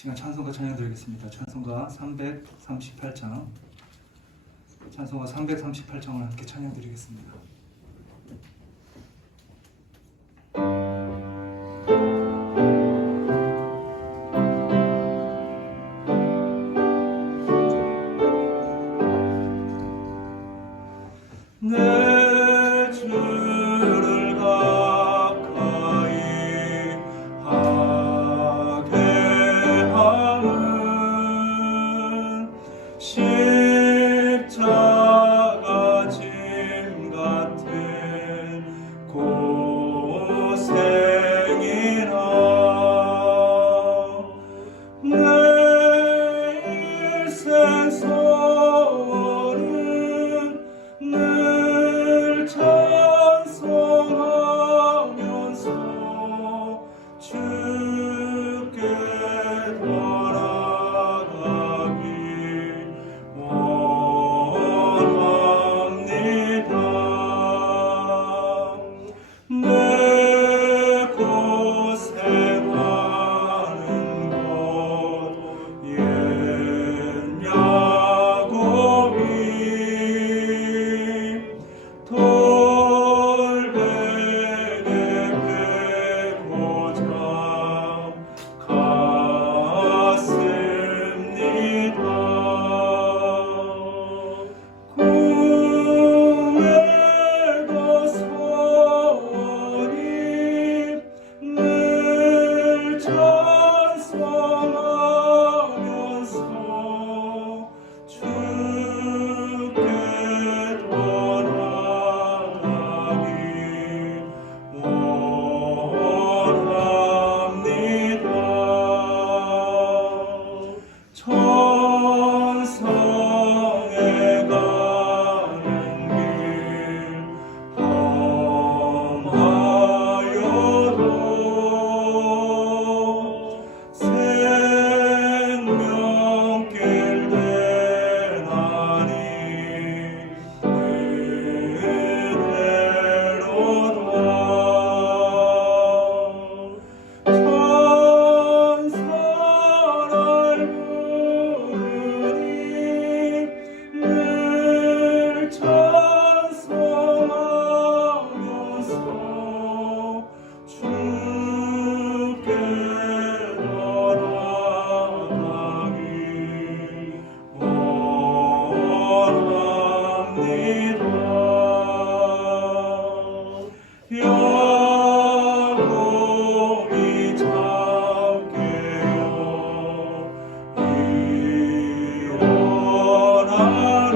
시간 찬송가 찬양 드리겠습니다. 찬송가 338장, 찬송가 338장을 함께 찬양 드리겠습니다. 내 주를 가까이 하게 하는 십자가 짐 같은 고생이라 내 일생 소원은 늘 찬송하면서 주께 돌아가기 원합니다. 내 고생하는 곳 옛 야곱이 돌베개 베고자 갔습니다. 구외가 소원이 늘 찬송하면서 주께 돌아가기 원합니다. 천성에 가는 길 험하여도 생명길 대나니 은혜로다. 천사를 부르니 늘 찬송하면서 주께 돌아가기 원합니다. 야곱이 잡게요 일어나루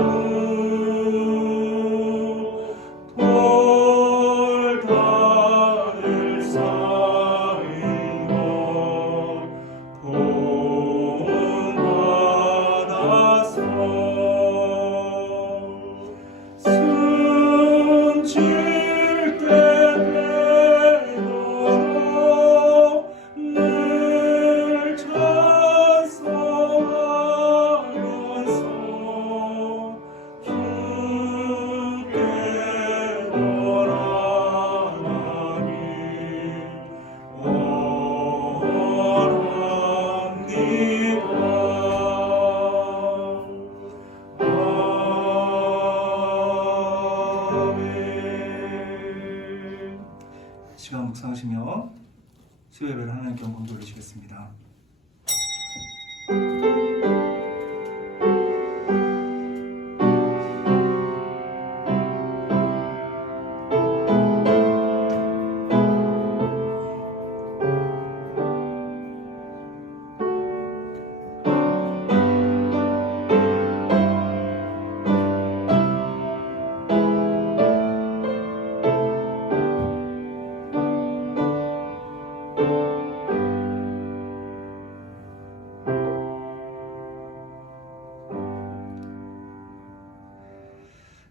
돌다를 쌓인 것 본받아서 숨질 때 되도록 늘 찬송하면서 주께 돌아가기 원합니다. 아멘. 시간 묵상하시며 수요예배를 하나님께 영광 돌리시겠습니다.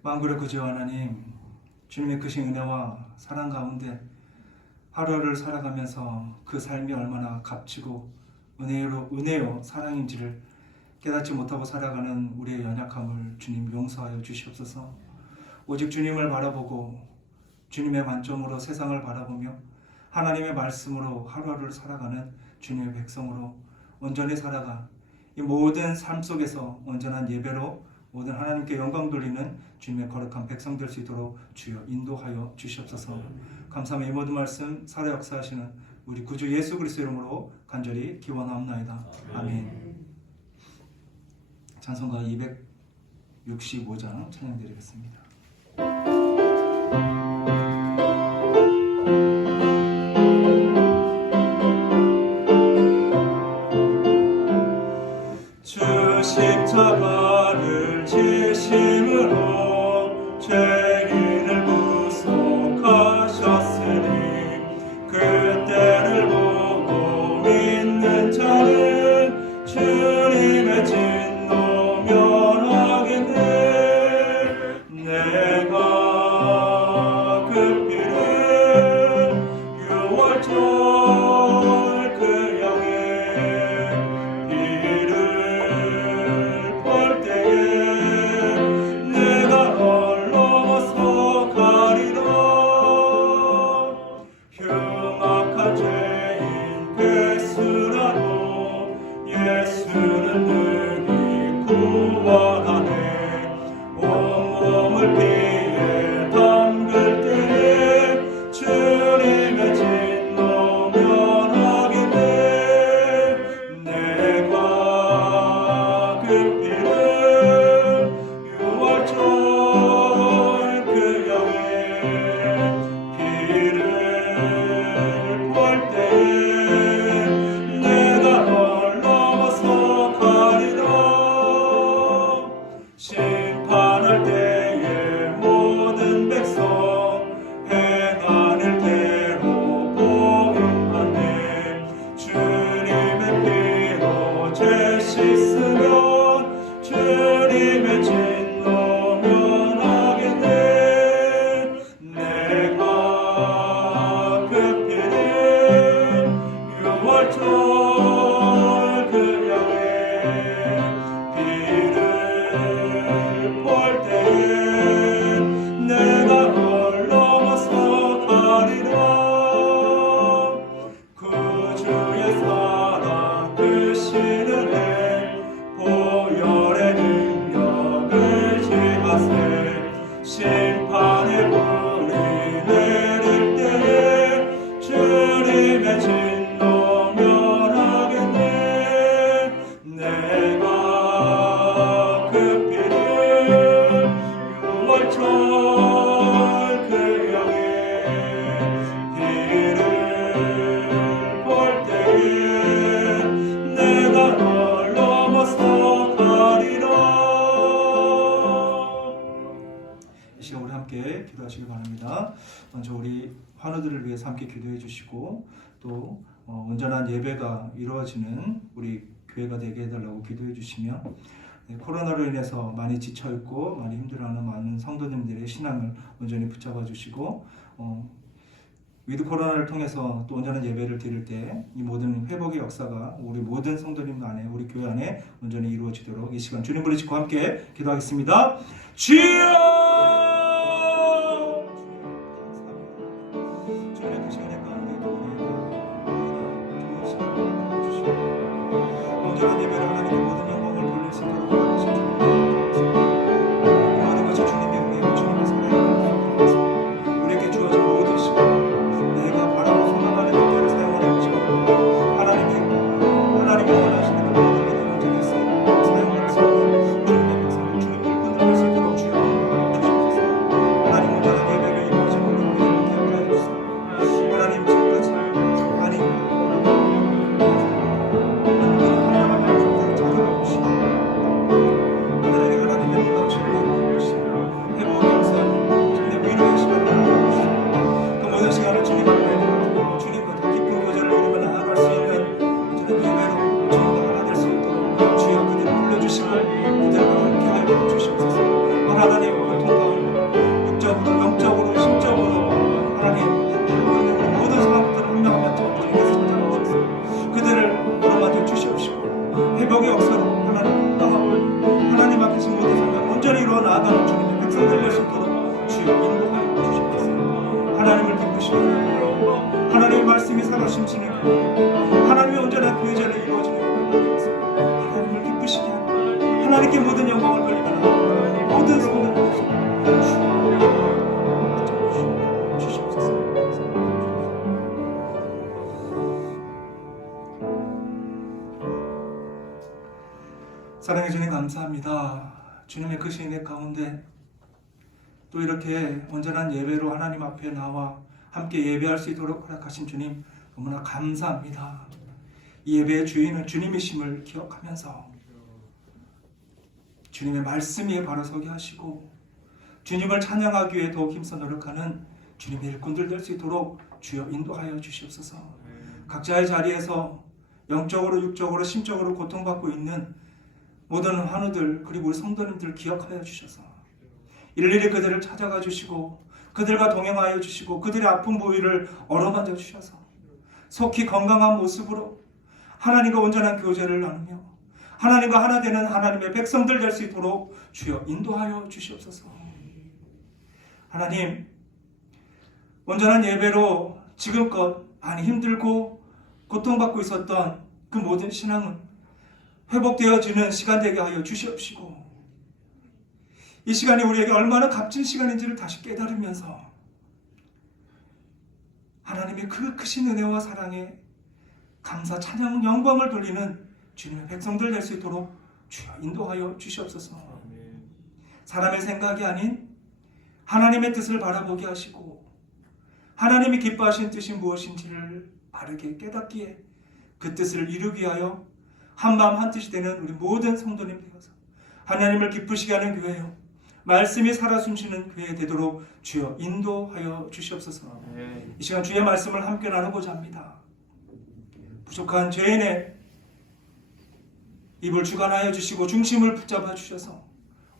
만군의 구주 하나님, 주님의 크신 은혜와 사랑 가운데 하루를 살아가면서 그 삶이 얼마나 값지고 은혜요 사랑인지를 깨닫지 못하고 살아가는 우리의 연약함을 주님 용서하여 주시옵소서. 오직 주님을 바라보고 주님의 관점으로 세상을 바라보며 하나님의 말씀으로 하루하루를 살아가는 주님의 백성으로 온전히 살아가 이 모든 삶 속에서 온전한 예배로 모든 하나님께 영광 돌리는 주님의 거룩한 백성 될 수 있도록 주여 인도하여 주시옵소서. 감사하며 이 모든 말씀 살아 역사하시는 우리 구주 예수 그리스도 이름으로 간절히 기원하옵나이다. 아멘. 찬송가 265장 찬양드리겠습니다. 주 십자가를 지심으로 죄인을 구속하셨으니 그때를 보고 믿는 자는 주님의 진노 면하겠네. 내가 그 피를 6월절 그 양의 피를 볼 때에 내가 헐렁어서 가리라. 흉악한 죄인 괴수라도 예수는 능히 구원하네. 온몸을 피에 담글 때에 주님의 진노 면하겠네. 내가 그 피를 6월절 그 양의 피를 볼 때에 내가 헐렁어서 가리라. 심판할 때에 모든 백성 행하는 대로 보응하네. 주님의 피로 죄 씻으면 주님의 진노 면하겠네. 내가 그 피를 6월절 그 양의 피를 볼 때에 내가 헐렁어서 가리라. 구주의 사랑 크시는 해 보혈의 능력을 지하세. 심판의 불이 내릴 때에 주님의 진노 면하겠네. 내가 그 피를 6월절 그 양의 피를 볼 때에 내가 헐렁어서 가리라. 이 시간 우리 함께 기도하시기 바랍니다. 먼저 우리 환우들을 위해서 함께 기도해 주시고 또 온전한 예배가 이루어지는 우리 교회가 되게 해달라고 기도해 주시며 코로나로 인해서 많이 지쳐있고 많이 힘들어하는 많은 성도님들의 신앙을 온전히 붙잡아 주시고 위드 코로나를 통해서 또 온전한 예배를 드릴 때 이 모든 회복의 역사가 우리 모든 성도님 안에 우리 교회 안에 온전히 이루어지도록 이 시간 주님 부르짖고 함께 기도하겠습니다. 주여! 주님의 그 시간에 가운데 좋은 시간을 주시고 온전한 예배를 하나님께 모든 영광을 돌릴 수 있도록 도와주신 주님 모든 것이 주님의 은혜요 주님의 사랑을 우리에게 주어진 모든 시간 내가 바라고 소망하는 그때를 사용하는 것이고 하나님이 원하시는 그 모든 일을 온전히 사용할 수 있는 주님의 백성을 주님을 흔들릴 수 있도록 주여 주시옵소서. 하나님 온전한 예배가 이루어지는 우리 교회를 기억하여 주시옵소서. 하나님 지금까지 많이 회복의 역사로 하나님 앞에서 모든 삶을 온전히 이루어 나아가는 주님의 백성들 될 수 있도록 주여 인도하여 주시옵소서. 하나님을 기쁘시고 하나님의 말씀이 살아 심치는 하나님의 온전한 그 예전에 이루어지는 하나님께 모든 영광을 돌리며 모든 손을 주시옵소서. 사랑해 주님 감사합니다. 주님의 크신 은혜 가운데 또 이렇게 온전한 예배로 하나님 앞에 나와 함께 예배할 수 있도록 허락하신 주님 너무나 감사합니다. 이 예배의 주인은 주님이심을 기억하면서 주님의 말씀 위에 바로 서게 하시고 주님을 찬양하기 위해 더욱 힘써 노력하는 주님의 일꾼들 될 수 있도록 주여 인도하여 주시옵소서. 각자의 자리에서 영적으로 육적으로 심적으로 고통받고 있는 모든 환우들 그리고 우리 성도님들 기억하여 주셔서 일일이 그들을 찾아가 주시고 그들과 동행하여 주시고 그들의 아픈 부위를 어루만져 주셔서 속히 건강한 모습으로 하나님과 온전한 교제를 나누며 하나님과 하나 되는 하나님의 백성들 될 수 있도록 주여 인도하여 주시옵소서. 하나님, 온전한 예배로 지금껏 많이 힘들고 고통받고 있었던 그 모든 신앙은 회복되어지는 시간 되게 하여 주시옵시고 이 시간이 우리에게 얼마나 값진 시간인지를 다시 깨달으면서 하나님의 그 크신 은혜와 사랑에 감사, 찬양, 영광을 돌리는 주님의 백성들 될 수 있도록 주여 인도하여 주시옵소서. 사람의 생각이 아닌 하나님의 뜻을 바라보게 하시고 하나님이 기뻐하신 뜻이 무엇인지를 바르게 깨닫기에 그 뜻을 이루기 위하여 한마음 한뜻이 되는 우리 모든 성도님 되어서 하나님을 기쁘시게 하는 교회요 말씀이 살아 숨쉬는 교회 되도록 주여 인도하여 주시옵소서. 이 시간 주의 말씀을 함께 나누고자 합니다. 부족한 죄인의 입을 주관하여 주시고 중심을 붙잡아 주셔서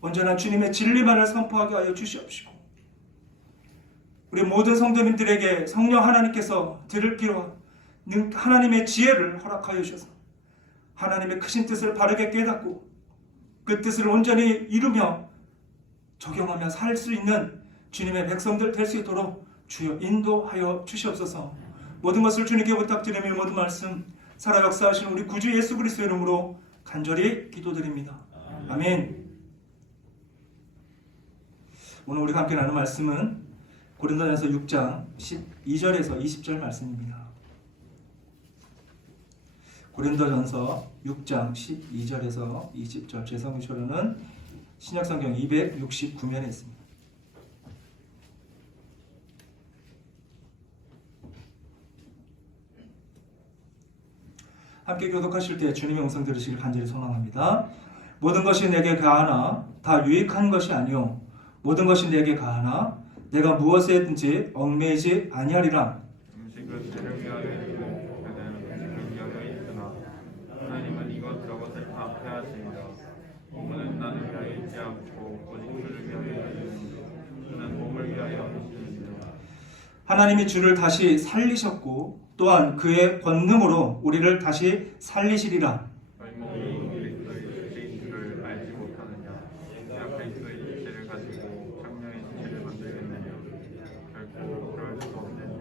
온전한 주님의 진리만을 선포하게 하여 주시옵시고 우리 모든 성도님들에게 성령 하나님께서 들을 귀와 하나님의 지혜를 허락하여 주셔서 하나님의 크신 뜻을 바르게 깨닫고 그 뜻을 온전히 이루며 적용하며 살 수 있는 주님의 백성들 될 수 있도록 주여 인도하여 주시옵소서. 모든 것을 주님께 부탁드리며 모든 말씀 살아 역사하시는 우리 구주 예수 그리스도의 이름으로 간절히 기도드립니다. 아멘. 오늘 우리가 함께 나눌 말씀은 고린도전서 6장 12절에서 20절 말씀입니다. 고린도전서 6장 12절에서 20절 제 성경으로는 신약성경 269면에 있습니다. 함께 교독하실 때 주님의 음성 들으시길 간절히 소망합니다. 모든 것이 내게 가하나 다 유익한 것이 아니요 모든 것이 내게 가하나 내가 무엇에든지 얽매이지 아니하리라. 음식은 배를 위하여 있고 배는 음식을 위하여 있으나 하나님은 이것저것을 다 폐하십니다. 몸은 나를 위하여 있지 않고 오직 주를 위하여 있으니 주는 몸을 위하여 있으니라. 하나님이 주를 다시 살리셨고 또한 그의 권능으로 우리를 다시 살리시리라. 얼마나 그리스도의 주체인 줄을 알지 못하느냐. 내가 그리스도의 주체를 가지고 창녀의 주체를 만들겠느냐. 결코 그럴 수 없느냐.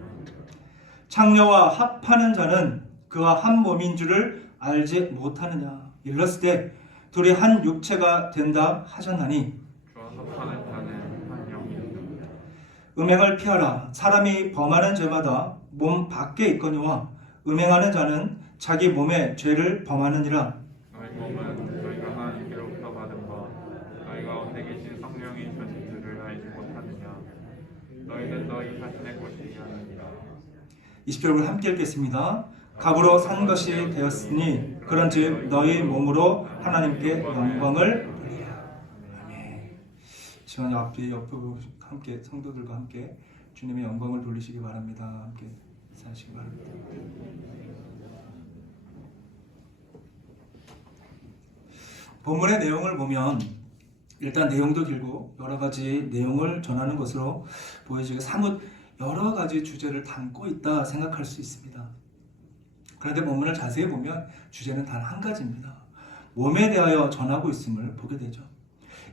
창녀와 합하는 자는 그와 한 몸인 줄을 알지 못하느냐. 일렀을 때 둘이 한 육체가 된다 하셨나니 주와 합하는 자는 한 영이니라. 음행을 피하라. 사람이 범하는 죄마다 몸 밖에 있거니와 음행하는 자는 자기 몸에 죄를 범하느니라. 너희 몸은 너희가 하나님께로부터 받은 바 너희 가운데 계신 성령이 주신 줄을 알지 못하느냐. 너희는 너희 자신의 것이 아니니라. 20절을 함께 읽겠습니다. 값으로 산 것이 되었으니 그런즉 너희 몸으로 하나님께 영광을 돌리라. 아멘. 시간 앞뒤 옆으로 함께 성도들과 함께 주님의 영광을 돌리시기 바랍니다. 함께 인사하시기 바랍니다. 본문의 내용을 보면 일단 내용도 길고 여러 가지 내용을 전하는 것으로 보여지고 사뭇 여러 가지 주제를 담고 있다 생각할 수 있습니다. 그런데 본문을 자세히 보면 주제는 단 한 가지입니다. 몸에 대하여 전하고 있음을 보게 되죠.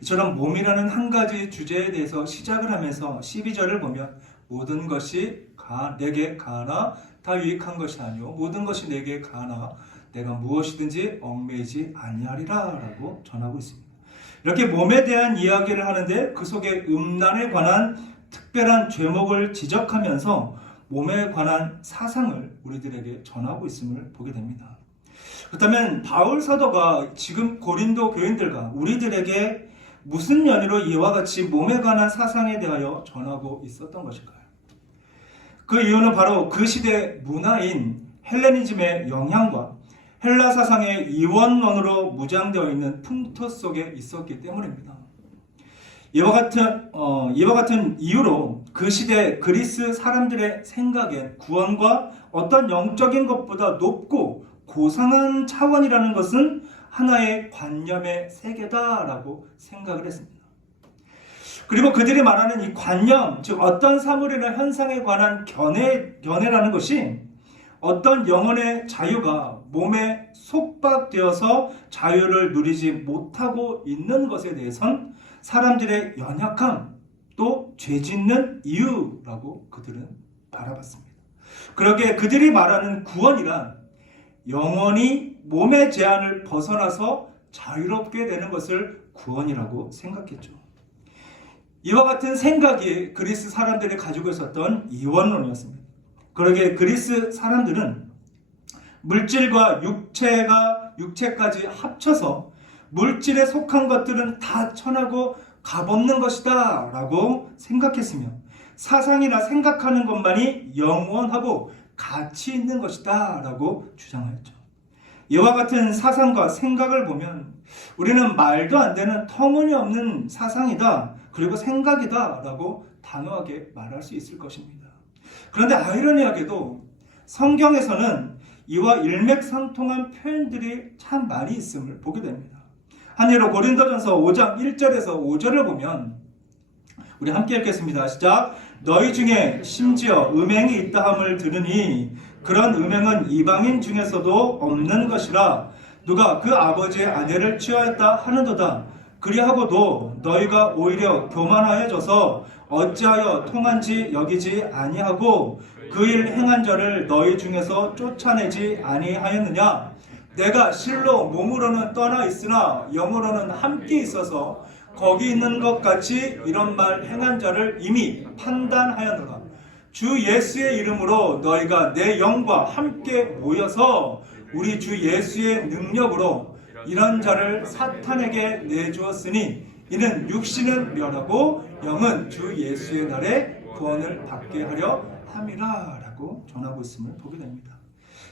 이처럼 몸이라는 한 가지 주제에 대해서 시작을 하면서 12절을 보면 모든 것이 내게 가하나 다 유익한 것이 아니오 모든 것이 내게 가하나 내가 무엇이든지 얽매이지 아니하리라 라고 전하고 있습니다. 이렇게 몸에 대한 이야기를 하는데 그 속에 음란에 관한 특별한 죄목을 지적하면서 몸에 관한 사상을 우리들에게 전하고 있음을 보게 됩니다. 그렇다면 바울 사도가 지금 고린도 교인들과 우리들에게 무슨 연유로 이와 같이 몸에 관한 사상에 대하여 전하고 있었던 것일까요? 그 이유는 바로 그 시대 문화인 헬레니즘의 영향과 헬라 사상의 이원론으로 무장되어 있는 풍토 속에 있었기 때문입니다. 이와 같은 이유로 그 시대 그리스 사람들의 생각엔 구원과 어떤 영적인 것보다 높고 고상한 차원이라는 것은 하나의 관념의 세계다라고 생각을 했습니다. 그리고 그들이 말하는 이 관념, 즉 어떤 사물이나 현상에 관한 견해라는 것이 어떤 영혼의 자유가 몸에 속박되어서 자유를 누리지 못하고 있는 것에 대해선 사람들의 연약함, 또 죄짓는 이유라고 그들은 바라봤습니다. 그러기에 그들이 말하는 구원이란 영원히 몸의 제한을 벗어나서 자유롭게 되는 것을 구원이라고 생각했죠. 이와 같은 생각이 그리스 사람들이 가지고 있었던 이원론이었습니다. 그러기에 그리스 사람들은 물질과 육체까지 합쳐서 물질에 속한 것들은 다 천하고 값없는 것이다 라고 생각했으며 사상이나 생각하는 것만이 영원하고 가치 있는 것이다 라고 주장하였죠. 이와 같은 사상과 생각을 보면 우리는 말도 안 되는 터무니없는 사상이다 그리고 생각이다 라고 단호하게 말할 수 있을 것입니다. 그런데 아이러니하게도 성경에서는 이와 일맥상통한 표현들이 참 많이 있음을 보게 됩니다. 한 예로 고린도전서 5장 1절에서 5절을 보면 우리 함께 읽겠습니다. 시작. 너희 중에 심지어 음행이 있다함을 들으니 그런 음행은 이방인 중에서도 없는 것이라 누가 그 아버지의 아내를 취하였다 하는도다. 그리하고도 너희가 오히려 교만하여져서 어찌하여 통한지 여기지 아니하고 그 일 행한 자를 너희 중에서 쫓아내지 아니하였느냐. 내가 실로 몸으로는 떠나 있으나 영으로는 함께 있어서 거기 있는 것 같이 이런 말 행한 자를 이미 판단하였노라. 주 예수의 이름으로 너희가 내 영과 함께 모여서 우리 주 예수의 능력으로 이런 자를 사탄에게 내주었으니 이는 육신은 멸하고 영은 주 예수의 날에 구원을 받게 하려 함이라 라고 전하고 있음을 보게 됩니다.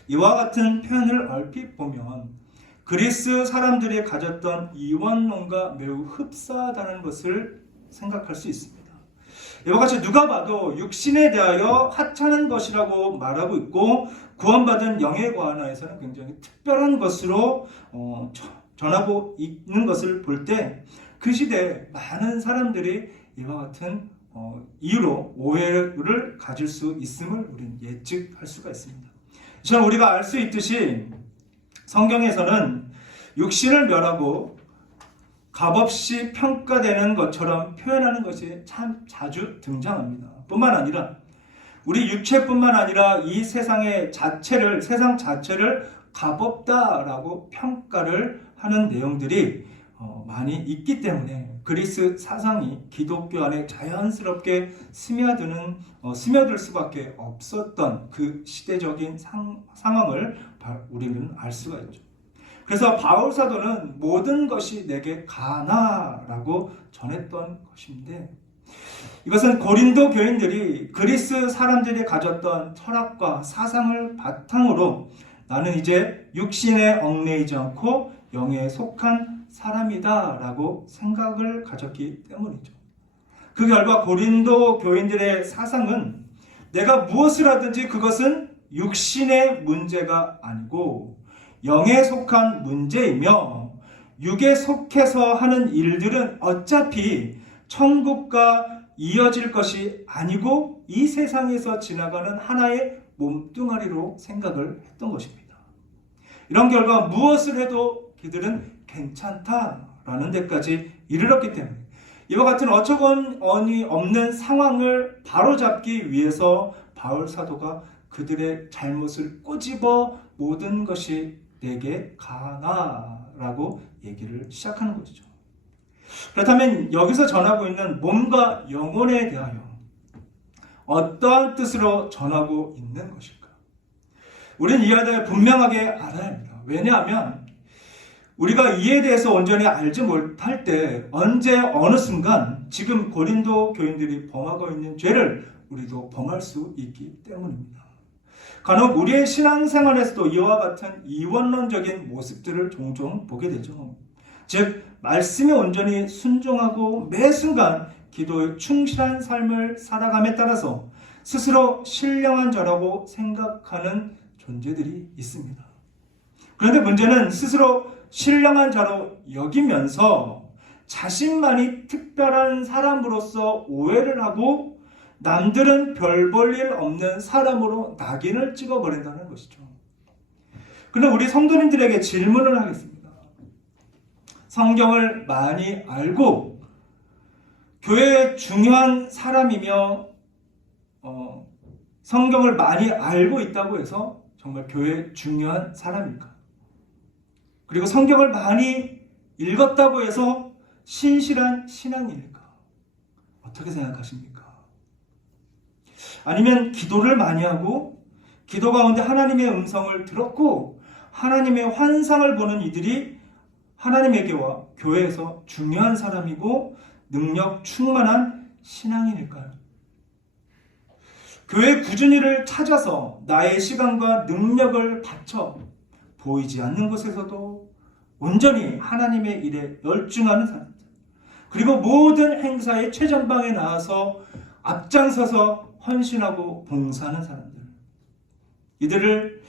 이와 같은 표현을 얼핏 보면 그리스 사람들이 가졌던 이원론과 매우 흡사하다는 것을 생각할 수 있습니다. 이와 같이 누가 봐도 육신에 대하여 하찮은 것이라고 말하고 있고 구원받은 영에 관하여서는 굉장히 특별한 것으로 전하고 있는 것을 볼 때 그 시대에 많은 사람들이 이와 같은 이유로 오해를 가질 수 있음을 우리는 예측할 수가 있습니다. 저는 우리가 알 수 있듯이 성경에서는 육신을 멸하고 값없이 평가되는 것처럼 표현하는 것이 참 자주 등장합니다. 뿐만 아니라 우리 육체뿐만 아니라 이 세상 자체를 값없다라고 평가를 하는 내용들이 많이 있기 때문에 그리스 사상이 기독교 안에 자연스럽게 스며들 수밖에 없었던 그 시대적인 상황을 우리는 알 수가 있죠. 그래서 바울 사도는 모든 것이 내게 가나라고 전했던 것인데 이것은 고린도 교인들이 그리스 사람들이 가졌던 철학과 사상을 바탕으로 나는 이제 육신에 얽매이지 않고 영에 속한 사람이다 라고 생각을 가졌기 때문이죠. 그 결과 고린도 교인들의 사상은 내가 무엇을 하든지 그것은 육신의 문제가 아니고 영에 속한 문제이며 육에 속해서 하는 일들은 어차피 천국과 이어질 것이 아니고 이 세상에서 지나가는 하나의 몸뚱아리로 생각을 했던 것입니다. 이런 결과 무엇을 해도 그들은 괜찮다라는 데까지 이르렀기 때문에 이와 같은 어처구니 없는 상황을 바로잡기 위해서 바울 사도가 그들의 잘못을 꼬집어 모든 것이 내게 가나라고 얘기를 시작하는 것이죠. 그렇다면 여기서 전하고 있는 몸과 영혼에 대하여 어떠한 뜻으로 전하고 있는 것일까? 우리는 이에 대해 분명하게 알아야 합니다. 왜냐하면 우리가 이에 대해서 온전히 알지 못할 때 언제 어느 순간 지금 고린도 교인들이 범하고 있는 죄를 우리도 범할 수 있기 때문입니다. 간혹 우리의 신앙생활에서도 이와 같은 이원론적인 모습들을 종종 보게 되죠. 즉 말씀에 온전히 순종하고 매 순간 기도에 충실한 삶을 살아감에 따라서 스스로 신령한 자라고 생각하는 존재들이 있습니다. 그런데 문제는 스스로 신령한 자로 여기면서 자신만이 특별한 사람으로서 오해를 하고 남들은 별 볼 일 없는 사람으로 낙인을 찍어버린다는 것이죠. 그런데 우리 성도님들에게 질문을 하겠습니다. 성경을 많이 알고 교회의 중요한 사람이며 성경을 많이 알고 있다고 해서 정말 교회의 중요한 사람일까? 그리고 성경을 많이 읽었다고 해서 신실한 신앙일까? 어떻게 생각하십니까? 아니면 기도를 많이 하고 기도 가운데 하나님의 음성을 들었고 하나님의 환상을 보는 이들이 하나님에게와 교회에서 중요한 사람이고 능력 충만한 신앙인일까요? 교회 꾸준히를 찾아서 나의 시간과 능력을 바쳐 보이지 않는 곳에서도 온전히 하나님의 일에 열중하는 사람들, 그리고 모든 행사의 최전방에 나와서 앞장서서 헌신하고 봉사하는 사람들, 이들을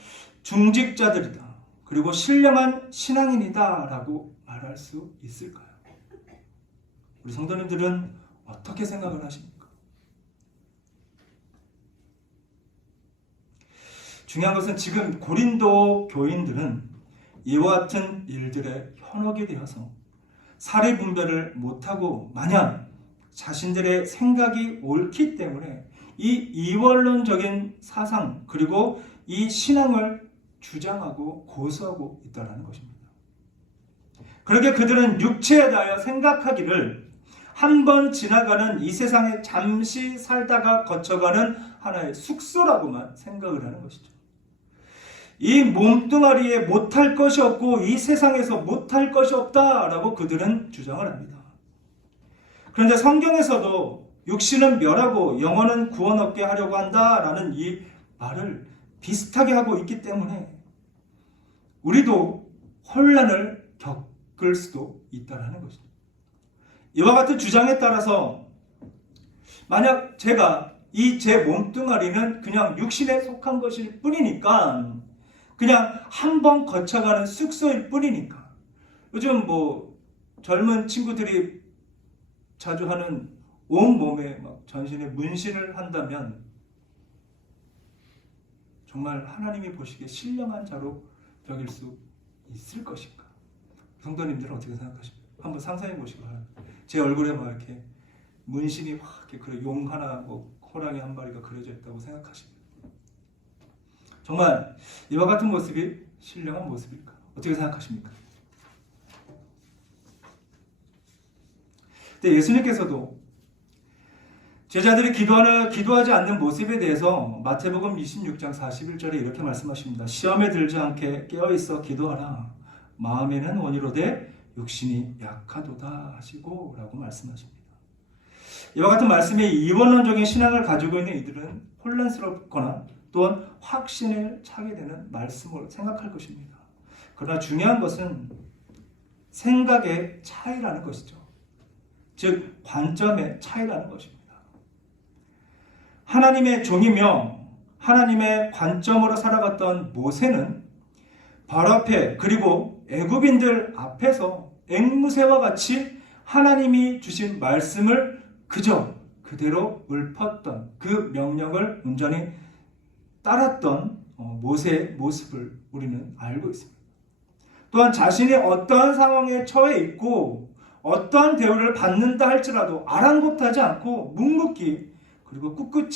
중직자들이다, 그리고 신령한 신앙인이다 라고 말할 수 있을까요? 우리 성도님들은 어떻게 생각을 하십니까? 중요한 것은 지금 고린도 교인들은 이와 같은 일들에 현혹이 되어서 사리 분별을 못하고 마냥 자신들의 생각이 옳기 때문에 이 이원론적인 사상 그리고 이 신앙을 주장하고 고수하고 있다는 것입니다. 그렇게 그들은 육체에 대하여 생각하기를 한 번 지나가는 이 세상에 잠시 살다가 거쳐가는 하나의 숙소라고만 생각을 하는 것이죠. 이 몸뚱아리에 못할 것이 없고 이 세상에서 못할 것이 없다라고 그들은 주장을 합니다. 그런데 성경에서도 육신은 멸하고 영혼은 구원 얻게 하려고 한다라는 이 말을 비슷하게 하고 있기 때문에 우리도 혼란을 겪을 수도 있다는 것입니다. 이와 같은 주장에 따라서 만약 제가 이 제 몸뚱아리는 그냥 육신에 속한 것일 뿐이니까 그냥 한 번 거쳐가는 숙소일 뿐이니까 요즘 젊은 친구들이 자주 하는 온몸에 전신에 문신을 한다면 정말 하나님이 보시기에 신령한 자로 여길 수 있을 것인가? 성도님들은 어떻게 생각하십니까? 한번 상상해 보시기 바랍니다. 제 얼굴에 이렇게 문신이 확 이렇게 용 하나, 호랑이 한 마리가 그려져 있다고 생각하십니까? 정말 이와 같은 모습이 신령한 모습일까? 어떻게 생각하십니까? 근데 예수님께서도 제자들이 기도하지 않는 모습에 대해서 마태복음 26장 41절에 이렇게 말씀하십니다. 시험에 들지 않게 깨어있어 기도하라. 마음에는 원이로되 육신이 약하도다 하시고 라고 말씀하십니다. 이와 같은 말씀에 이원론적인 신앙을 가지고 있는 이들은 혼란스럽거나 또한 확신을 차게 되는 말씀을 생각할 것입니다. 그러나 중요한 것은 생각의 차이라는 것이죠. 즉 관점의 차이라는 것입니다. 하나님의 종이며 하나님의 관점으로 살아갔던 모세는 바로 앞에 그리고 애굽인들 앞에서 앵무새와 같이 하나님이 주신 말씀을 그저 그대로 읊었던 그 명령을 온전히 따랐던 모세의 모습을 우리는 알고 있습니다. 또한 자신이 어떠한 상황에 처해 있고 어떠한 대우를 받는다 할지라도 아랑곳하지 않고 묵묵히 그리고 꿋꿋이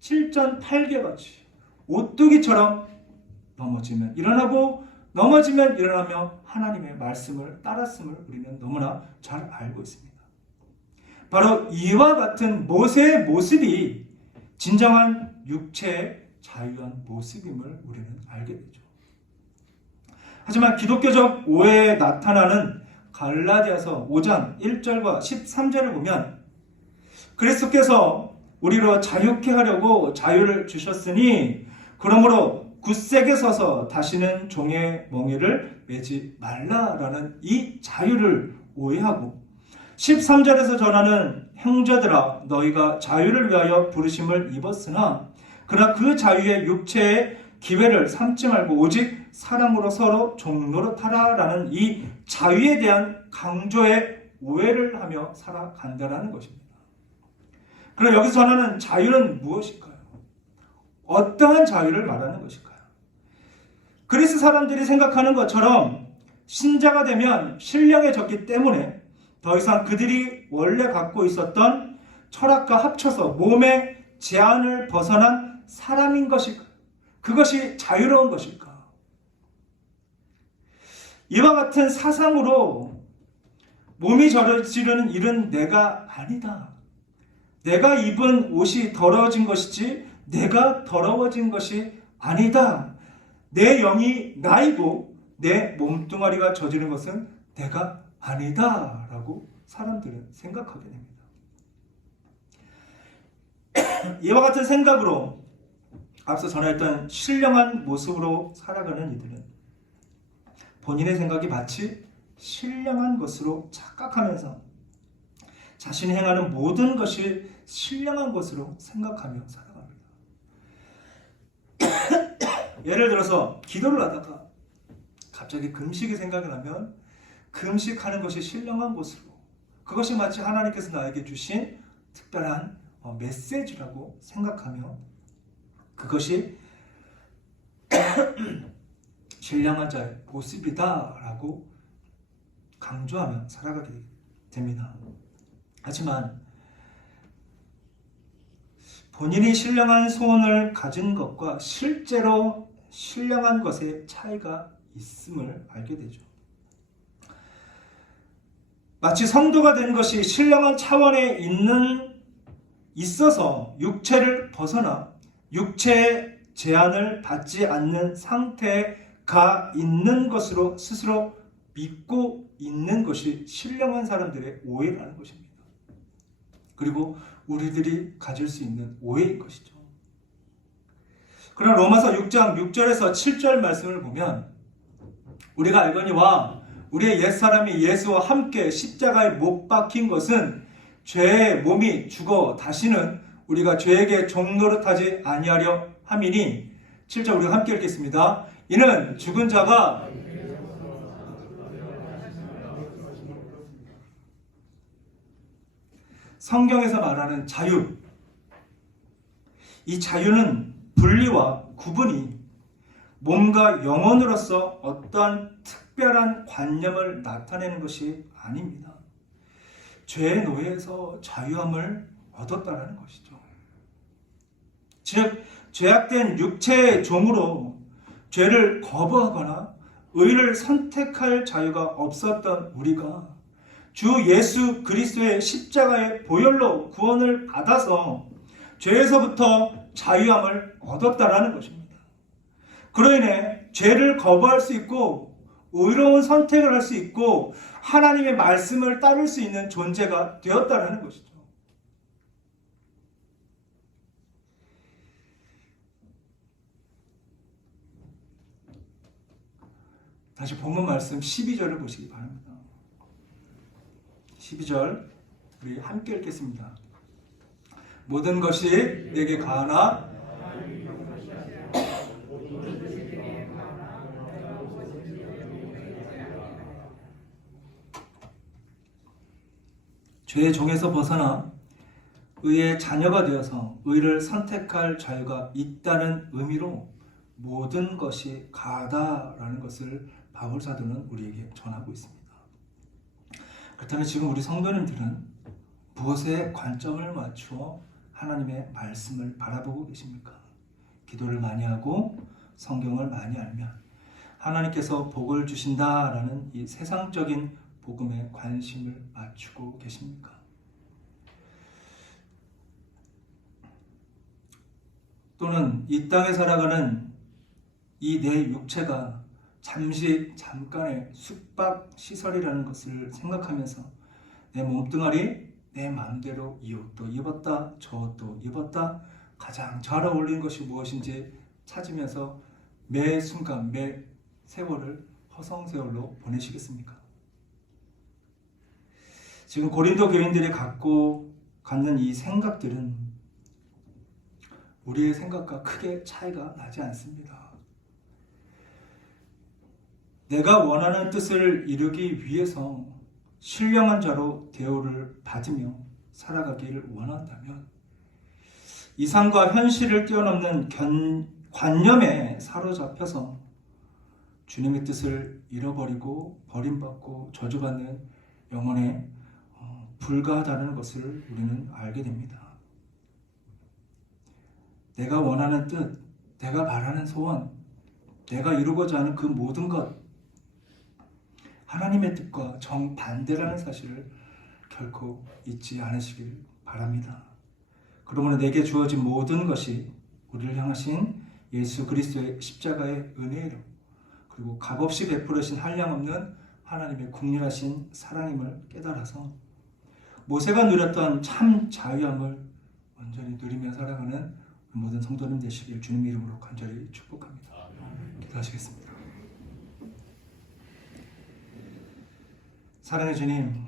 7전 8개같이 오뚜기처럼 넘어지면 일어나고 넘어지면 일어나며 하나님의 말씀을 따랐음을 우리는 너무나 잘 알고 있습니다. 바로 이와 같은 모세의 모습이 진정한 육체의 자유한 모습임을 우리는 알게 되죠. 하지만 기독교적 오해에 나타나는 갈라디아서 5장 1절과 13절을 보면 그리스도께서 우리로 자유케 하려고 자유를 주셨으니 그러므로 굳세게 서서 다시는 종의 멍에를 매지 말라라는 이 자유를 오해하고 13절에서 전하는 형제들아 너희가 자유를 위하여 부르심을 입었으나 그러나 그 자유의 육체의 기회를 삼지 말고 오직 사랑으로 서로 종노릇하라라는 이 자유에 대한 강조의 오해를 하며 살아간다는 것입니다. 그럼 여기서 전하는 자유는 무엇일까요? 어떠한 자유를 말하는 것일까요? 그리스 사람들이 생각하는 것처럼 신자가 되면 신령해졌기 때문에 더 이상 그들이 원래 갖고 있었던 철학과 합쳐서 몸의 제한을 벗어난 사람인 것일까? 그것이 자유로운 것일까? 이와 같은 사상으로 몸이 저려지르는 일은 내가 아니다. 내가 입은 옷이 더러워진 것이지 내가 더러워진 것이 아니다. 내 영이 나이고 내 몸뚱아리가 저지른 것은 내가 아니다 라고 사람들은 생각하게 됩니다. 이와 같은 생각으로 앞서 전했던 신령한 모습으로 살아가는 이들은 본인의 생각이 마치 신령한 것으로 착각하면서 자신이 행하는 모든 것이 신령한 것으로 생각하며 살아갑니다. 예를 들어서 기도를 하다가 갑자기 금식이 생각이 나면 금식하는 것이 신령한 것으로 그것이 마치 하나님께서 나에게 주신 특별한 메시지라고 생각하며 그것이 신령한 자의 모습이다라고 강조하며 살아가게 됩니다. 하지만 본인이 신령한 소원을 가진 것과 실제로 신령한 것의 차이가 있음을 알게 되죠. 마치 성도가 되는 것이 신령한 차원에 있어서 육체를 벗어나 육체의 제한을 받지 않는 상태가 있는 것으로 스스로 믿고 있는 것이 신령한 사람들의 오해라는 것입니다. 그리고 우리들이 가질 수 있는 오해인 것이죠. 그러나 로마서 6장 6절에서 7절 말씀을 보면 우리가 알거니와 우리의 옛사람이 예수와 함께 십자가에 못 박힌 것은 죄의 몸이 죽어 다시는 우리가 죄에게 종노릇하지 아니하려 함이니 7절 우리가 함께 읽겠습니다. 이는 죽은 자가 성경에서 말하는 자유, 이 자유는 분리와 구분이 몸과 영혼으로서 어떠한 특별한 관념을 나타내는 것이 아닙니다. 죄의 노예에서 자유함을 얻었다는 것이죠. 즉 죄악된 육체의 종으로 죄를 거부하거나 의를 선택할 자유가 없었던 우리가 주 예수 그리스도의 십자가의 보혈로 구원을 받아서 죄에서부터 자유함을 얻었다라는 것입니다. 그로 인해 죄를 거부할 수 있고 의로운 선택을 할 수 있고 하나님의 말씀을 따를 수 있는 존재가 되었다라는 것이죠. 다시 본문 말씀 12절을 보시기 바랍니다. 12절 우리 함께 읽겠습니다. 모든 것이 내게 가하나 죄의 종에서 벗어나 의의 자녀가 되어서 의를 선택할 자유가 있다는 의미로 모든 것이 가하다라는 것을 바울 사도는 우리에게 전하고 있습니다. 그렇다면 지금 우리 성도님들은 무엇에 관점을 맞추어 하나님의 말씀을 바라보고 계십니까? 기도를 많이 하고 성경을 많이 알면 하나님께서 복을 주신다라는 이 세상적인 복음에 관심을 맞추고 계십니까? 또는 이 땅에 살아가는 이 내 육체가 잠깐의 숙박 시설이라는 것을 생각하면서 내 몸뚱아리, 내 마음대로 이 옷도 입었다, 저 옷도 입었다, 가장 잘 어울리는 것이 무엇인지 찾으면서 매 순간, 매 세월을 허송세월로 보내시겠습니까? 지금 고린도 교인들이 갖는 이 생각들은 우리의 생각과 크게 차이가 나지 않습니다. 내가 원하는 뜻을 이루기 위해서 신령한 자로 대우를 받으며 살아가기를 원한다면 이상과 현실을 뛰어넘는 관념에 사로잡혀서 주님의 뜻을 잃어버리고 버림받고 저주받는 영혼에 불과하다는 것을 우리는 알게 됩니다. 내가 원하는 뜻, 내가 바라는 소원, 내가 이루고자 하는 그 모든 것, 하나님의 뜻과 정반대라는 사실을 결코 잊지 않으시길 바랍니다. 그러므로 내게 주어진 모든 것이 우리를 향하신 예수 그리스도의 십자가의 은혜로 그리고 값없이 베풀으신 한량없는 하나님의 국률하신 사랑임을 깨달아서 모세가 누렸던 참 자유함을 온전히 누리며 살아가는 모든 성도님 되시길 주님 이름으로 간절히 축복합니다. 기도하시겠습니다. 사랑의 주님,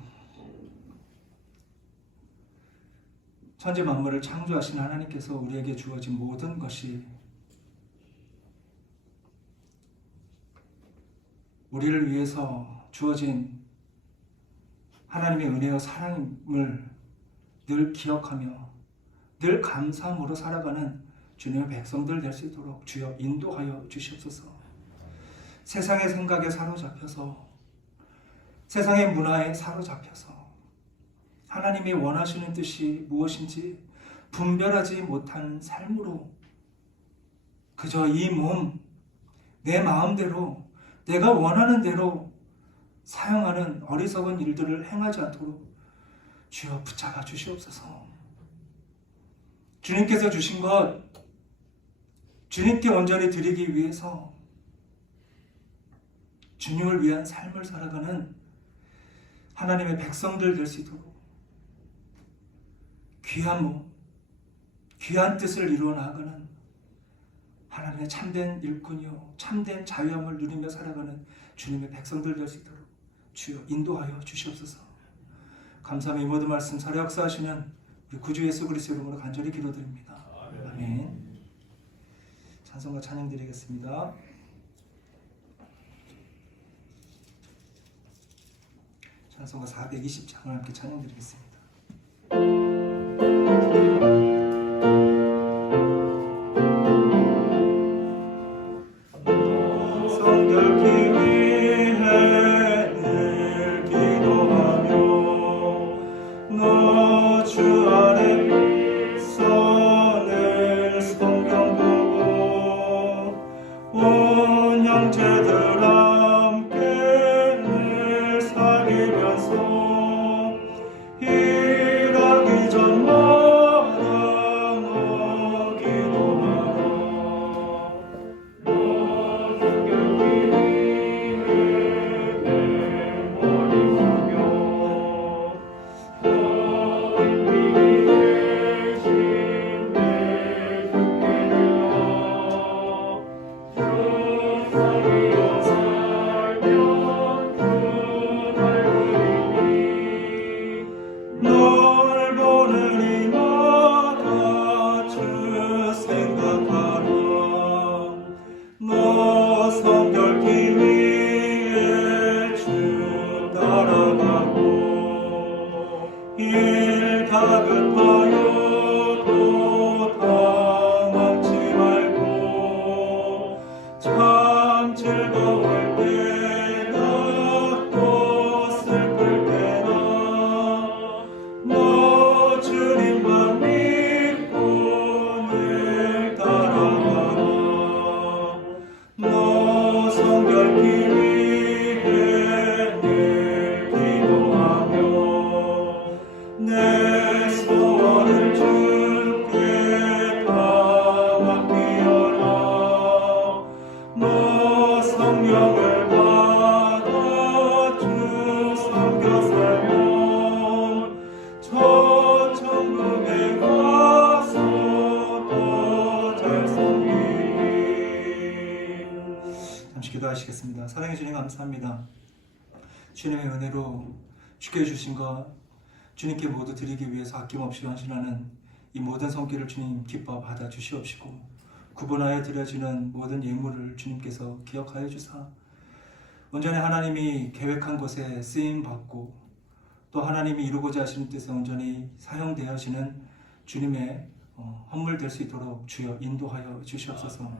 천지 만물을 창조하신 하나님께서 우리에게 주어진 모든 것이 우리를 위해서 주어진 하나님의 은혜와 사랑임을 늘 기억하며 늘 감사함으로 살아가는 주님의 백성들 될 수 있도록 주여 인도하여 주시옵소서. 세상의 생각에 사로잡혀서 세상의 문화에 사로잡혀서 하나님이 원하시는 뜻이 무엇인지 분별하지 못한 삶으로 그저 이 몸, 내 마음대로 내가 원하는 대로 사용하는 어리석은 일들을 행하지 않도록 주여 붙잡아 주시옵소서. 주님께서 주신 것 주님께 온전히 드리기 위해서 주님을 위한 삶을 살아가는 하나님의 백성들 될 수 있도록 귀한 몸, 귀한 뜻을 이루어 나아가는 하나님의 참된 일꾼이요 참된 자유함을 누리며 살아가는 주님의 백성들 될 수 있도록 주여 인도하여 주시옵소서. 감사하며 이 모든 말씀 살아 역사하시는 우리 구주 예수 그리스도 이름으로 간절히 기도드립니다. 아멘. 찬송과 찬양 드리겠습니다. 찬송가 420장을 함께 찬양 드리겠습니다. 감사합니다. 주님의 은혜로 주께 주신 것 주님께 모두 드리기 위해서 아낌없이 헌신하는 이 모든 손길을 주님 기뻐 받아 주시옵시고 구분하여 드려지는 모든 예물을 주님께서 기억하여 주사 온전히 하나님이 계획한 것에 쓰임받고 또 하나님이 이루고자 하시는 뜻에 온전히 사용되어지는 주님의 헌물 될 수 있도록 주여 인도하여 주시옵소서.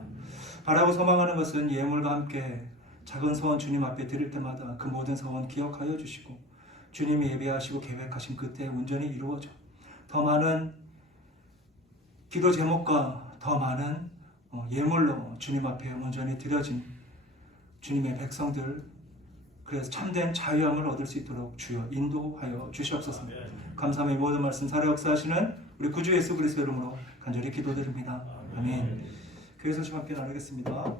바라고 소망하는 것은 예물과 함께 작은 소원 주님 앞에 드릴 때마다 그 모든 소원 기억하여 주시고 주님이 예배하시고 계획하신 그때 온전히 이루어져 더 많은 기도 제목과 더 많은 예물로 주님 앞에 온전히 드려진 주님의 백성들 그래서 참된 자유함을 얻을 수 있도록 주여 인도하여 주시옵소서. 감사함의 모든 말씀 살아 역사하시는 우리 구주 예수 그리스도의 이름으로 간절히 기도드립니다. 아멘. 교회 소식 함께 나누겠습니다.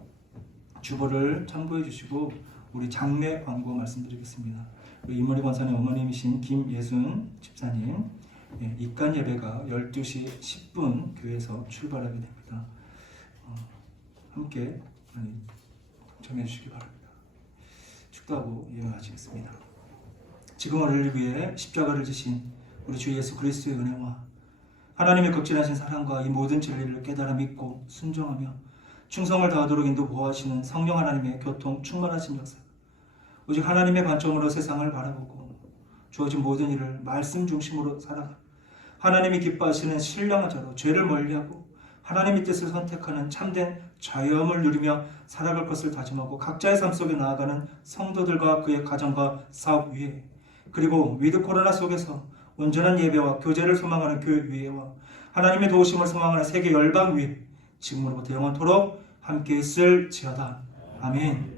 주보를 참고해 주시고 우리 장례 광고 말씀드리겠습니다. 우리 이모리 권사님 어머님이신 김예순 집사님 입간 예배가 12시 10분 교회에서 출발하게 됩니다. 함께 정해 주시기 바랍니다. 축도하고 예언하시겠습니다. 지금 우리를 위해 십자가를 지신 우리 주 예수 그리스도의 은혜와 하나님의 극진하신 사랑과 이 모든 진리를 깨달아 믿고 순종하며 충성을 다하도록 인도 보호하시는 성령 하나님의 교통 충만하신 역사 오직 하나님의 관점으로 세상을 바라보고 주어진 모든 일을 말씀 중심으로 살아가 하나님이 기뻐하시는 신령한 자로 죄를 멀리하고 하나님의 뜻을 선택하는 참된 자유함을 누리며 살아갈 것을 다짐하고 각자의 삶 속에 나아가는 성도들과 그의 가정과 사업 위에 그리고 위드 코로나 속에서 온전한 예배와 교제를 소망하는 교회 위에와 하나님의 도우심을 소망하는 세계 열방 위에 지금으로부터 영원토록 함께 있을지어다. 아멘.